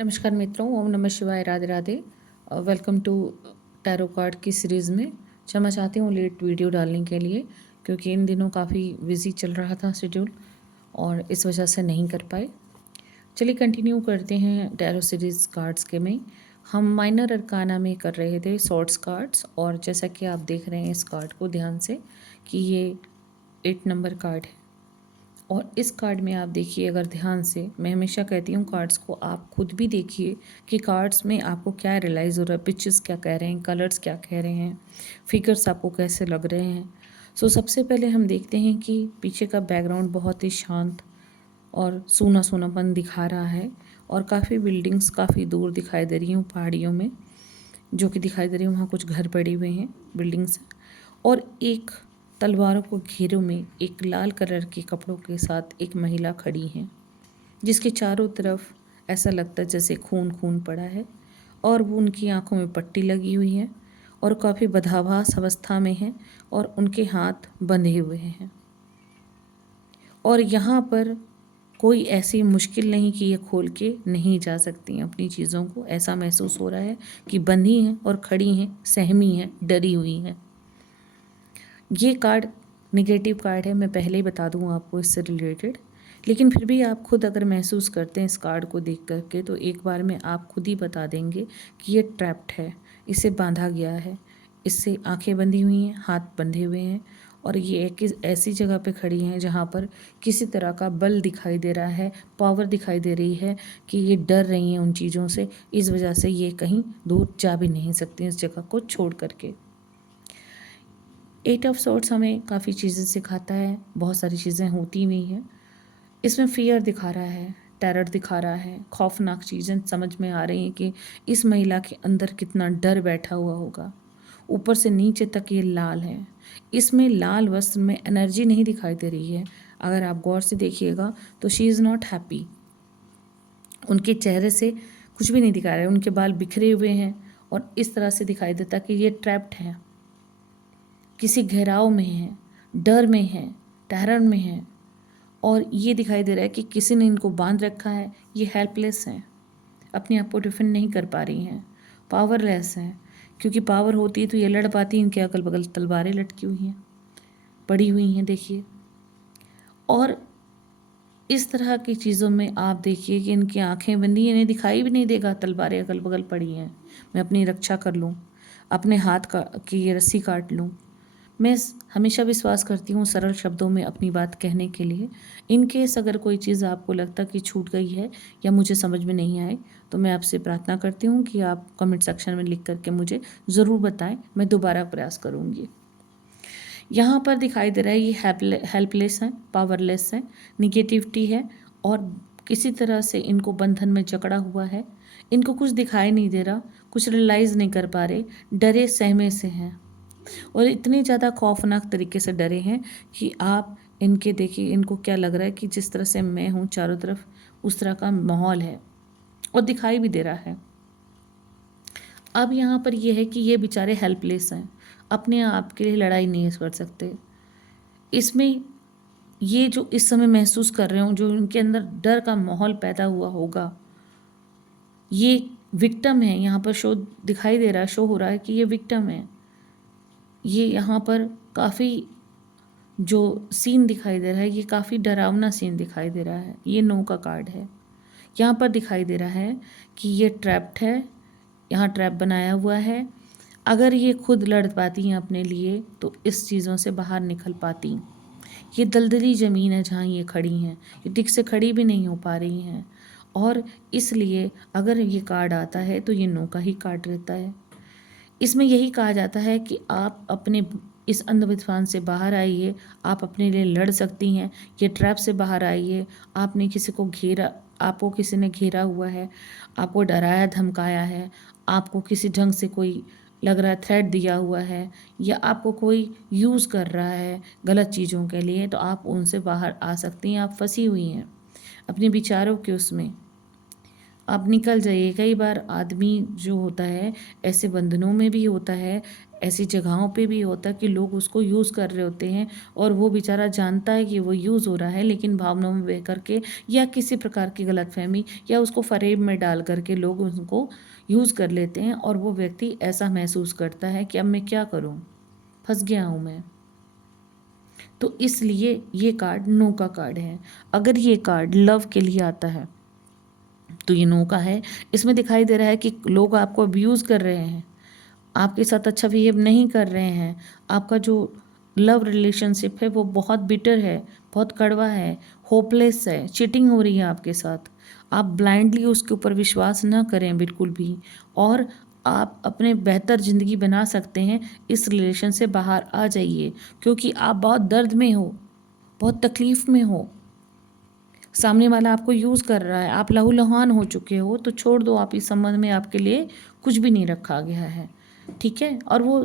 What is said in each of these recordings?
नमस्कार मित्रों, ओम नमः शिवाय, Radhe Radhe. Welcome to tarot card की सीरीज़ में। क्षमा चाहती हूँ लेट वीडियो डालने के लिए, क्योंकि इन दिनों काफ़ी बिजी चल रहा था शेड्यूल और इस वजह से नहीं कर पाए। चलिए कंटिन्यू करते हैं टैरो सीरीज़ कार्ड्स के में। हम माइनर अरकाना में कर रहे थे शॉर्ट्स कार्ड्स, और जैसा कि आप देख रहे हैं इस कार्ड को ध्यान से कि ये 8 नंबर कार्ड है। और इस कार्ड में आप देखिए अगर ध्यान से, मैं हमेशा कहती हूँ कार्ड्स को आप खुद भी देखिए कि कार्ड्स में आपको क्या रियलाइज़ हो रहा है, पिक्चर्स क्या कह रहे हैं, कलर्स क्या कह रहे हैं, फिगर्स आपको कैसे लग रहे हैं। सबसे पहले हम देखते हैं कि पीछे का बैकग्राउंड बहुत ही शांत और सूना सूनापन दिखा रहा है, और काफ़ी बिल्डिंग्स काफ़ी दूर दिखाई दे रही हूँ पहाड़ियों में, जो कि दिखाई दे रही हूँ वहाँ कुछ घर पड़े हुए हैं, बिल्डिंग्स। और एक तलवारों को घेरे में एक लाल कलर के कपड़ों के साथ एक महिला खड़ी है, जिसके चारों तरफ ऐसा लगता है जैसे खून खून पड़ा है, और वो उनकी आंखों में पट्टी लगी हुई है और काफ़ी बदहवास अवस्था में है, और उनके हाथ बंधे हुए हैं। और यहाँ पर कोई ऐसी मुश्किल नहीं कि ये खोल के नहीं जा सकती हैं अपनी चीज़ों को। ऐसा महसूस हो रहा है कि बंधी हैं और खड़ी हैं, सहमी हैं, डरी हुई हैं। ये कार्ड निगेटिव कार्ड है, मैं पहले ही बता दूँ आपको इससे रिलेटेड, लेकिन फिर भी आप खुद अगर महसूस करते हैं इस कार्ड को देख करके, तो एक बार में आप खुद ही बता देंगे कि ये ट्रैप्ड है, इसे बांधा गया है, इससे आंखें बंधी हुई हैं, हाथ बंधे हुए हैं, और ये एक ऐसी जगह पे खड़ी हैं जहाँ पर किसी तरह का बल दिखाई दे रहा है, पावर दिखाई दे रही है कि ये डर रही हैं उन चीज़ों से। इस वजह से ये कहीं दूर जा भी नहीं सकती इस जगह को छोड़ करके। 8 ऑफ सॉर्ट्स हमें काफ़ी चीज़ें सिखाता है, बहुत सारी चीज़ें होती भी हैं। इसमें फियर दिखा रहा है, टेरर दिखा रहा है, खौफनाक चीज़ें समझ में आ रही हैं कि इस महिला के अंदर कितना डर बैठा हुआ होगा। ऊपर से नीचे तक ये लाल है, इसमें लाल वस्त्र में एनर्जी नहीं दिखाई दे रही है। अगर आप गौर से देखिएगा तो शी इज़ नॉट हैप्पी, उनके चेहरे से कुछ भी नहीं दिखा रहा है, उनके बाल बिखरे हुए हैं, और इस तरह से दिखाई देता कि ये ट्रैप्ड है, किसी घेराव में है, डर में है, टेरर में है, और ये दिखाई दे रहा है कि किसी ने इनको बांध रखा है। ये हेल्पलेस हैं, अपने आप को डिफेंड नहीं कर पा रही हैं, पावरलेस हैं, क्योंकि पावर होती है तो ये लड़ पाती, इनके अगल बगल तलवारें लटकी हुई हैं, पड़ी हुई हैं, देखिए। और इस तरह की चीज़ों में आप देखिए कि इनकी आंखें बंदी, इन्हें दिखाई भी नहीं देगा तलवारें अगल बगल पड़ी हैं, मैं अपनी रक्षा कर लूँ, अपने हाथ का की ये रस्सी काट लूँ। मैं हमेशा विश्वास करती हूँ सरल शब्दों में अपनी बात कहने के लिए। इन केस अगर कोई चीज़ आपको लगता कि छूट गई है या मुझे समझ में नहीं आए, तो मैं आपसे प्रार्थना करती हूँ कि आप कमेंट सेक्शन में लिख करके मुझे ज़रूर बताएं, मैं दोबारा प्रयास करूँगी। यहाँ पर दिखाई दे रहा है ये हेल्पलेस हैं, पावरलेस हैं, निगेटिविटी है, और किसी तरह से इनको बंधन में जकड़ा हुआ है। इनको कुछ दिखाई नहीं दे रहा, कुछ रियलाइज़ नहीं कर पा रहे, डरे सहमे से हैं, और इतनी ज़्यादा खौफनाक तरीके से डरे हैं कि आप इनके देखिए, इनको क्या लग रहा है कि जिस तरह से मैं हूँ चारों तरफ, उस तरह का माहौल है और दिखाई भी दे रहा है। अब यहाँ पर यह है कि ये बेचारे हेल्पलेस हैं, अपने आप के लिए लड़ाई नहीं कर सकते। इसमें ये जो इस समय महसूस कर रहे हो, जो इनके अंदर डर का माहौल पैदा हुआ होगा, ये विक्टिम है। यहाँ पर शो दिखाई दे रहा है, शो हो रहा है कि ये विक्टिम है। ये यहाँ पर काफ़ी जो सीन दिखाई दे रहा है, ये काफ़ी डरावना सीन दिखाई दे रहा है। ये नो का कार्ड है। यहाँ पर दिखाई दे रहा है कि ये ट्रैप्ड है, यहाँ ट्रैप बनाया हुआ है। अगर ये खुद लड़ पाती हैं अपने लिए तो इस चीज़ों से बाहर निकल पाती। ये दलदली ज़मीन है जहाँ ये खड़ी हैं, ये ठीक से खड़ी भी नहीं हो पा रही हैं, और इसलिए अगर ये कार्ड आता है तो ये नो का ही कार्ड रहता है। इसमें यही कहा जाता है कि आप अपने इस अंधविश्वास से बाहर आइए, आप अपने लिए लड़ सकती हैं, ये ट्रैप से बाहर आइए। आपने किसी को घेरा, आपको किसी ने घेरा हुआ है, आपको डराया धमकाया है, आपको किसी ढंग से कोई लग रहा है थ्रेट दिया हुआ है, या आपको कोई यूज़ कर रहा है गलत चीज़ों के लिए, तो आप उनसे बाहर आ सकती हैं। आप फंसी हुई हैं अपने विचारों के उसमें, आप निकल जाइए। कई बार आदमी जो होता है ऐसे बंधनों में भी होता है, ऐसी जगहों पे भी होता है कि लोग उसको यूज़ कर रहे होते हैं और वो बेचारा जानता है कि वो यूज़ हो रहा है, लेकिन भावनाओं में बह करके या किसी प्रकार की गलतफ़हमी या उसको फ़रेब में डाल करके लोग उनको यूज़ कर लेते हैं और वो व्यक्ति ऐसा महसूस करता है कि अब मैं क्या करूँ? फँस गया हूँ मैं। तो इसलिए ये कार्ड नो का कार्ड है। अगर ये कार्ड लव के लिए आता है तो ये नो का है। इसमें दिखाई दे रहा है कि लोग आपको अब्यूज़ कर रहे हैं, आपके साथ अच्छा बिहेव नहीं कर रहे हैं। आपका जो लव रिलेशनशिप है वो बहुत बिटर है, बहुत कड़वा है, होपलेस है, चीटिंग हो रही है आपके साथ। आप ब्लाइंडली उसके ऊपर विश्वास ना करें बिल्कुल भी, और आप अपने बेहतर ज़िंदगी बना सकते हैं। इस रिलेशन से बाहर आ जाइए, क्योंकि आप बहुत दर्द में हो, बहुत तकलीफ़ में हो। सामने वाला आपको यूज़ कर रहा है, आप लहूलुहान हो चुके हो, तो छोड़ दो। आप इस संबंध में आपके लिए कुछ भी नहीं रखा गया है, ठीक है। और वो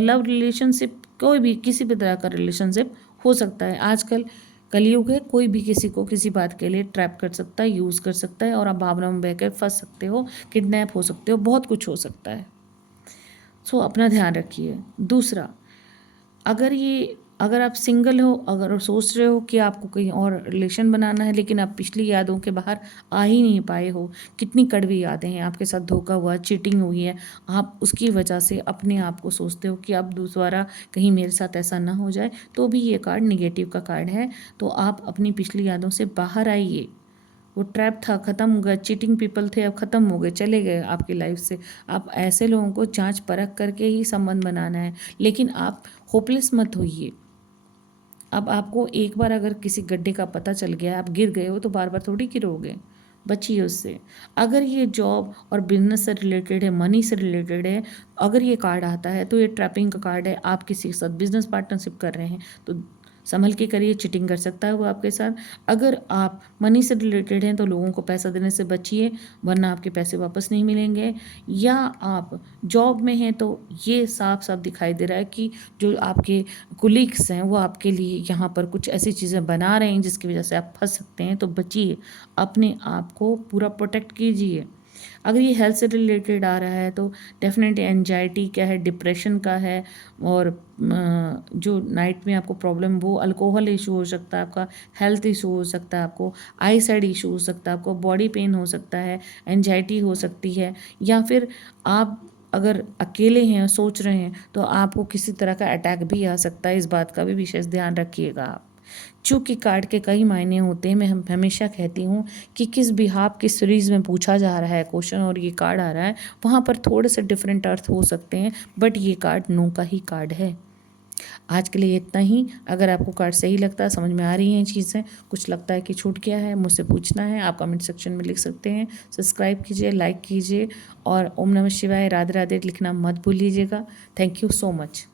लव रिलेशनशिप कोई भी किसी भी तरह का रिलेशनशिप हो सकता है। आजकल कलयुग है, कोई भी किसी को किसी बात के लिए ट्रैप कर सकता है, यूज़ कर सकता है, और आप भावनाओं में बह कर फंस सकते हो, किडनैप हो सकते हो, बहुत कुछ हो सकता है। सो अपना ध्यान रखिए। दूसरा, अगर आप सिंगल हो, अगर सोच रहे हो कि आपको कहीं और रिलेशन बनाना है, लेकिन आप पिछली यादों के बाहर आ ही नहीं पाए हो, कितनी कड़वी यादें हैं, आपके साथ धोखा हुआ, चीटिंग हुई है, आप उसकी वजह से अपने आप को सोचते हो कि अब दोबारा कहीं मेरे साथ ऐसा ना हो जाए, तो भी ये कार्ड निगेटिव का कार्ड है। तो आप अपनी पिछली यादों से बाहर आइए। वो ट्रैप था, ख़त्म हो गया, चीटिंग पीपल थे, अब ख़त्म हो गए, चले गए आपकी लाइफ से। आप ऐसे लोगों को जांच परख करके ही संबंध बनाना है, लेकिन आप होपलेस मत होइए। अब आपको एक बार अगर किसी गड्ढे का पता चल गया, आप गिर गए हो, तो बार बार थोड़ी गिरोगे, बचिए उससे। अगर ये जॉब और बिजनेस से रिलेटेड है, मनी से रिलेटेड है, अगर ये कार्ड आता है तो ये ट्रैपिंग का कार्ड है। आप किसी के साथ बिजनेस पार्टनरशिप कर रहे हैं तो संभल के करिए, चीटिंग कर सकता है वो आपके साथ। अगर आप मनी से रिलेटेड हैं तो लोगों को पैसा देने से बचिए, वरना आपके पैसे वापस नहीं मिलेंगे। या आप जॉब में हैं तो ये साफ साफ दिखाई दे रहा है कि जो आपके कुलीग्स हैं वो आपके लिए यहाँ पर कुछ ऐसी चीज़ें बना रहे हैं जिसकी वजह से आप फंस सकते हैं। तो बचिए, अपने आप को पूरा प्रोटेक्ट कीजिए। अगर ये हेल्थ से रिलेटेड आ रहा है तो डेफिनेट एंजाइटी क्या है, डिप्रेशन का है, और जो नाइट में आपको प्रॉब्लम, वो अल्कोहल इशू हो सकता है, आपका हेल्थ इशू हो सकता है, आपको आई साइड इशू हो सकता है, आपको बॉडी पेन हो सकता है, एंजाइटी हो सकती है, या फिर आप अगर अकेले हैं, सोच रहे हैं, तो आपको किसी तरह का अटैक भी आ सकता है। इस बात का भी विशेष ध्यान रखिएगा आप। चूँकि कार्ड के कई मायने होते हैं, मैं हमेशा कहती हूँ कि किस बिहाफ किस सीरीज़ में पूछा जा रहा है क्वेश्चन और ये कार्ड आ रहा है, वहाँ पर थोड़े से डिफरेंट अर्थ हो सकते हैं, बट ये कार्ड नो का ही कार्ड है। आज के लिए इतना ही। अगर आपको कार्ड सही लगता है, समझ में आ रही हैं चीज़ें, कुछ लगता है कि छूट गया है, मुझसे पूछना है, आप कमेंट सेक्शन में लिख सकते हैं। सब्सक्राइब कीजिए, लाइक कीजिए, और ओम नमः शिवाय, राधे राधे लिखना मत भूलिएगा। Thank you so much.